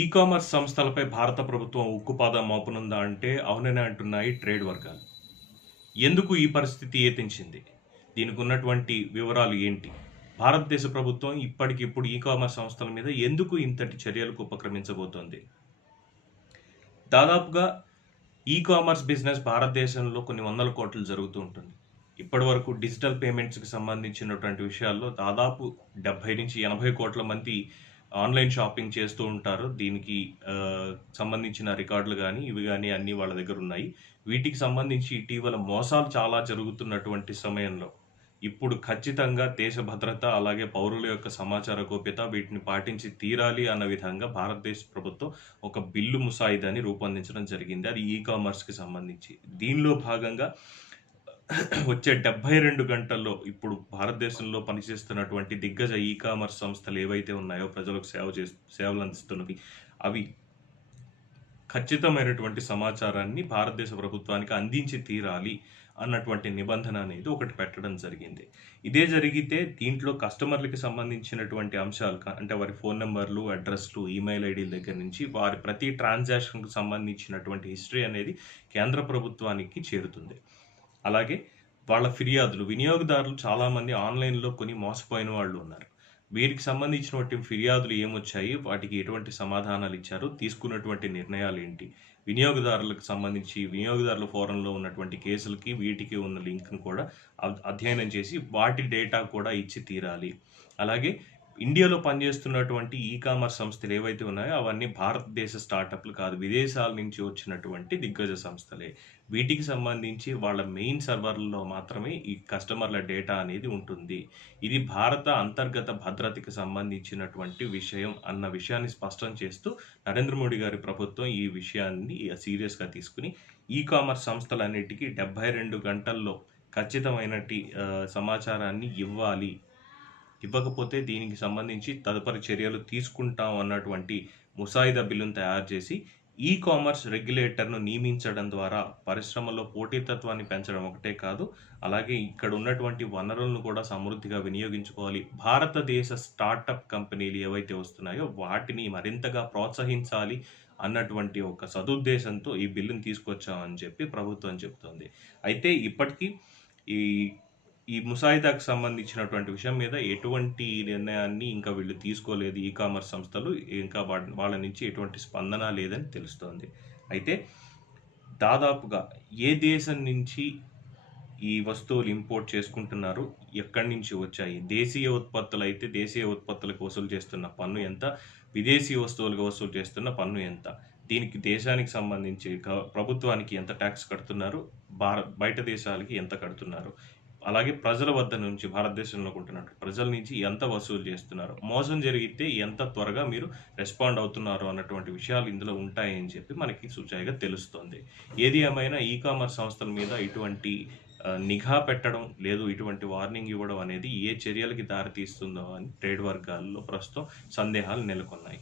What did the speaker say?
E commerce సంస్థలపై భారత ప్రభుత్వం ఉక్కుపాదం మోపనుందా అంటే అవుననే అంటున్నాయి ట్రేడ్ వర్గాలు. ఎందుకు ఈ పరిస్థితి ఏతించింది దీనికి ఉన్నటువంటి వివరాలు ఏంటి? భారతదేశ ప్రభుత్వం ఇప్పటికిప్పుడు ఈ కామర్స్ సంస్థల మీద ఎందుకు ఇంతటి చర్యలకు ఉపక్రమించబోతోంది? దాదాపుగా ఈ కామర్స్ బిజినెస్ భారతదేశంలో కొన్ని వందల కోట్లు జరుగుతూ ఉంటుంది. ఇప్పటి వరకు డిజిటల్ పేమెంట్స్కి సంబంధించినటువంటి విషయాల్లో దాదాపు డెబ్బై నుంచి ఎనభై కోట్ల మంది ఆన్లైన్ షాపింగ్ చేస్తూ ఉంటారు. దీనికి సంబంధించిన రికార్డులు కానీ ఇవి కానీ అన్నీ వాళ్ళ దగ్గర ఉన్నాయి. వీటికి సంబంధించి ఇటీవల మోసాలు చాలా జరుగుతున్నటువంటి సమయంలో ఇప్పుడు ఖచ్చితంగా దేశ భద్రత అలాగే పౌరుల యొక్క సమాచార గోప్యత వీటిని పాటించి తీరాలి అన్న విధంగా భారతదేశ ప్రభుత్వం ఒక బిల్లు ముసాయిదాని రూపొందించడం జరిగింది. అది ఈ కామర్స్కి సంబంధించి. దీనిలో భాగంగా వచ్చే డెబ్బై రెండు గంటల్లో ఇప్పుడు భారతదేశంలో పనిచేస్తున్నటువంటి దిగ్గజ ఈ కామర్స్ సంస్థలు ఏవైతే ఉన్నాయో ప్రజలకు సేవ చే సేవలు అందిస్తున్నవి అవి ఖచ్చితమైనటువంటి సమాచారాన్ని భారతదేశ ప్రభుత్వానికి అందించి తీరాలి అన్నటువంటి నిబంధన అనేది ఒకటి పెట్టడం జరిగింది. ఇదే జరిగితే దీంట్లో కస్టమర్లకి సంబంధించినటువంటి అంశాలు అంటే వారి ఫోన్ నెంబర్లు అడ్రస్లు ఈమెయిల్ ఐడీల దగ్గర నుంచి వారి ప్రతి ట్రాన్సాక్షన్కి సంబంధించినటువంటి హిస్టరీ అనేది కేంద్ర ప్రభుత్వానికి చేరుతుంది. అలాగే వాళ్ళ ఫిర్యాదులు. వినియోగదారులు చాలామంది ఆన్లైన్లో కొన్ని మోసపోయిన వాళ్ళు ఉన్నారు. వీరికి సంబంధించినటువంటి ఫిర్యాదులు ఏమొచ్చాయి? వాటికి ఎటువంటి సమాధానాలు ఇచ్చారు? తీసుకున్నటువంటి నిర్ణయాలు ఏంటి? వినియోగదారులకు సంబంధించి వినియోగదారుల ఫోరంలో ఉన్నటువంటి కేసులకి వీటికి ఉన్న లింక్ను కూడా అధ్యయనం చేసి వాటి డేటా కూడా ఇచ్చి తీరాలి. అలాగే ఇండియాలో పనిచేస్తున్నటువంటి ఈ కామర్స్ సంస్థలు ఏవైతే ఉన్నాయో అవన్నీ భారతదేశ స్టార్టప్లు కాదు విదేశాల నుంచి వచ్చినటువంటి దిగ్గజ సంస్థలే. వీటికి సంబంధించి వాళ్ళ మెయిన్ సర్వర్లలో మాత్రమే ఈ కస్టమర్ల డేటా అనేది ఉంటుంది. ఇది భారత అంతర్గత భద్రతకి సంబంధించినటువంటి విషయం అన్న విషయాన్ని స్పష్టం చేస్తూ నరేంద్ర మోడీ గారి ప్రభుత్వం ఈ విషయాన్ని సీరియస్గా తీసుకుని ఈ కామర్స్ సంస్థలన్నిటికీ డెబ్బై రెండు గంటల్లో ఖచ్చితమైనటి సమాచారాన్ని ఇవ్వాలి ఇవ్వకపోతే దీనికి సంబంధించి తదుపరి చర్యలు తీసుకుంటాం అన్నటువంటి ముసాయిదా బిల్లును తయారు చేసి ఈ కామర్స్ రెగ్యులేటర్ను నియమించడం ద్వారా పరిశ్రమలో పోటీతత్వాన్ని పెంచడం ఒకటే కాదు అలాగే ఇక్కడ ఉన్నటువంటి వనరులను కూడా సమృద్ధిగా వినియోగించుకోవాలి. భారతదేశ స్టార్టప్ కంపెనీలు ఏవైతే వస్తున్నాయో వాటిని మరింతగా ప్రోత్సహించాలి అన్నటువంటి ఒక సదుద్దేశంతో ఈ బిల్లును తీసుకొచ్చామని చెప్పి ప్రభుత్వం చెబుతోంది. అయితే ఇప్పటికీ ఈ ఈ ముసాయిదాకు సంబంధించినటువంటి విషయం మీద ఎటువంటి నిర్ణయాన్ని ఇంకా వీళ్ళు తీసుకోలేదు ఈ కామర్స్ సంస్థలు ఇంకా వాళ్ళ వాళ్ళ నుంచి ఎటువంటి స్పందన లేదని తెలుస్తోంది. అయితే దాదాపుగా ఏ దేశం నుంచి ఈ వస్తువులు ఇంపోర్ట్ చేసుకుంటున్నారు ఎక్కడి నుంచి వచ్చాయి? దేశీయ ఉత్పత్తులు అయితే దేశీయ ఉత్పత్తులకు వసూలు చేస్తున్న పన్ను ఎంత? విదేశీ వస్తువులకు వసూలు చేస్తున్న పన్ను ఎంత? దీనికి దేశానికి సంబంధించి ప్రభుత్వానికి ఎంత ట్యాక్స్ కడుతున్నారు? భారత్ బయట దేశాలకి ఎంత కడుతున్నారు? అలాగే ప్రజల వద్ద నుంచి భారతదేశంలో ఉంటున్నట్టు ప్రజల నుంచి ఎంత వసూలు చేస్తున్నారు? మోసం జరిగితే ఎంత త్వరగా మీరు రెస్పాండ్ అవుతున్నారు అన్నటువంటి విషయాలు ఇందులో ఉంటాయని చెప్పి మనకి సూచాయిగా తెలుస్తుంది. ఏది ఏమైనా ఈ కామర్స్ సంస్థల మీద ఇటువంటి నిఘా పెట్టడం లేదు ఇటువంటి వార్నింగ్ ఇవ్వడం అనేది ఏ చర్యలకి దారితీస్తుందో అని ట్రేడ్ వర్గాల్లో ప్రస్తుతం సందేహాలు నెలకొన్నాయి.